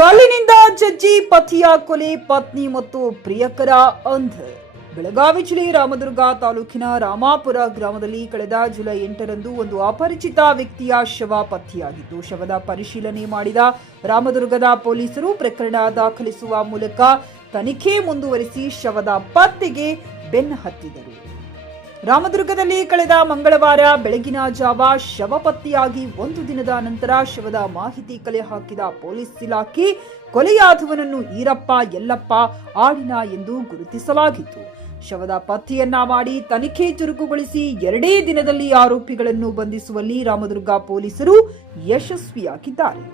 ಕಲ್ಲಿನಿಂದ ಜಜ್ಜಿ ಪತಿಯ ಕೊಲೆ, ಪತ್ನಿ ಮತ್ತು ಪ್ರಿಯಕರ ಅಂಧ. ಬೆಳಗಾವಿ ಜಿಲ್ಲೆ ರಾಮದುರ್ಗ ತಾಲೂಕಿನ ರಾಮಾಪುರ ಗ್ರಾಮದಲ್ಲಿ ಕಳೆದ ಜುಲೈ 8ರಂದು ಒಂದು ಅಪರಿಚಿತ ವ್ಯಕ್ತಿಯ ಶವ ಪತ್ತೆಯಾಗಿದ್ದು, ಶವದ ಪರಿಶೀಲನೆ ಮಾಡಿದ ರಾಮದುರ್ಗದ ಪೊಲೀಸರು ಪ್ರಕರಣ ದಾಖಲಿಸುವ ಮೂಲಕ ತನಿಖೆ ಮುಂದುವರಿಸಿ ಶವದ ಪತ್ತೆಗೆ ಬೆನ್ನು ಹತ್ತಿದರು. ರಾಮದುರ್ಗದಲ್ಲಿ ಕಳೆದ ಮಂಗಳವಾರ ಬೆಳಗಿನ ಜಾವ ಶವ ಪತ್ತೆಯಾಗಿ ಒಂದು ದಿನದ ನಂತರ ಶವದ ಮಾಹಿತಿ ಕಲೆ ಹಾಕಿದ ಪೊಲೀಸ್ ಇಲಾಖೆ ಕೊಲೆಯಾದವನನ್ನು ಈರಪ್ಪ ಯಲ್ಲಪ್ಪ ಆಡಿನ ಎಂದು ಗುರುತಿಸಲಾಗಿತ್ತು. ಶವದ ಪತ್ತೆಯನ್ನ ಮಾಡಿ ತನಿಖೆ ಚುರುಕುಗೊಳಿಸಿ 2 ದಿನದಲ್ಲಿ ಆರೋಪಿಗಳನ್ನು ಬಂಧಿಸುವಲ್ಲಿ ರಾಮದುರ್ಗ ಪೊಲೀಸರು ಯಶಸ್ವಿಯಾಗಿದ್ದಾರೆ.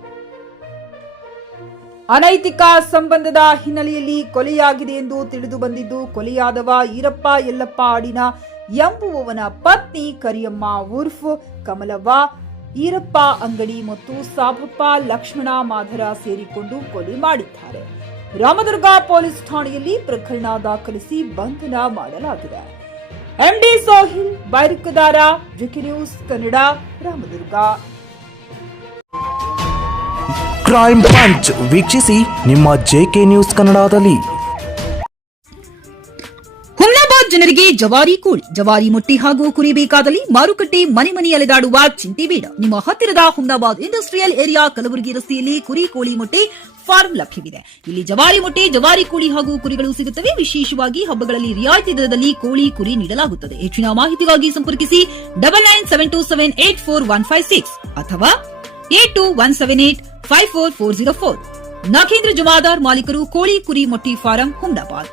ಅನೈತಿಕ ಸಂಬಂಧದ ಹಿನ್ನೆಲೆಯಲ್ಲಿ ಕೊಲೆಯಾಗಿದೆ ಎಂದು ತಿಳಿದು ಬಂದಿದ್ದು, ಕೊಲೆಯಾದವ ಈರಪ್ಪ ಯಲ್ಲಪ್ಪ ಆಡಿನ ಎಂಬುವವನ ಪತ್ನಿ ಕರಿಯಮ್ಮ ಉರ್ಫ್ ಕಮಲವ್ವ, ಈರಪ್ಪ ಅಂಗಡಿ ಮತ್ತು ಸಾಬಪ್ಪ ಲಕ್ಷ್ಮಣ ಮಾಧರ ಸೇರಿಕೊಂಡು ಕೊಲೆ ಮಾಡಿದ್ದಾರೆ. ರಾಮದುರ್ಗ ಪೊಲೀಸ್ ಠಾಣೆಯಲ್ಲಿ ಪ್ರಕರಣ ದಾಖಲಿಸಿ ಬಂಧನ ಮಾಡಲಾಗಿದೆ. ಎಂಡಿ ಸೋಹಿಲ್ ಬೈರುಕದಾರ, GK news Kannada, Ramdurg. Crime punch ವೀಕ್ಷಿಸಿ ನಿಮ್ಮ ಜೆಕೆ ನ್ಯೂಸ್ ಕನ್ನಡದಲ್ಲಿ. ಹುಮ್ನಾಬಾದ್ ಜನರಿಗೆ ಜವಾರಿ ಕೋಳಿ, ಜವಾರಿ ಮೊಟ್ಟೆ ಹಾಗೂ ಕುರಿ ಬೇಕಾದಲ್ಲಿ ಮಾರುಕಟ್ಟೆ ಮನೆ ಅಲೆದಾಡುವ ಚಿಂತೆ ಬೇಡ. ನಿಮ್ಮ ಹತ್ತಿರದ ಹುಮ್ನಾಬಾದ್ ಇಂಡಸ್ಟ್ರಿಯಲ್ ಏರಿಯಾ ಕಲಬುರಗಿ ರಸ್ತೆಯಲ್ಲಿ ಕುರಿ ಕೋಳಿ ಮೊಟ್ಟೆ ಫಾರ್ಮ್ ಲಭ್ಯವಿದೆ. ಇಲ್ಲಿ ಜವಾರಿ ಮೊಟ್ಟೆ, ಜವಾರಿ ಕೋಳಿ ಹಾಗೂ ಕುರಿಗಳು ಸಿಗುತ್ತವೆ. ವಿಶೇಷವಾಗಿ ಹಬ್ಬಗಳಲ್ಲಿ ರಿಯಾಯಿತಿ ದರದಲ್ಲಿ ಕೋಳಿ, ಕುರಿ ನೀಡಲಾಗುತ್ತದೆ. ಹೆಚ್ಚಿನ ಮಾಹಿತಿಗಾಗಿ ಸಂಪರ್ಕಿಸಿ 9972784156 ಅಥವಾ 8217854404. ನಾಗೇಂದ್ರ ಜಮಾದಾರ್, ಮಾಲೀಕರು, ಕೋಳಿ ಕುರಿ ಮೊಟ್ಟೆ ಫಾರಂ, ಹುಮ್ನಾಬಾದ್.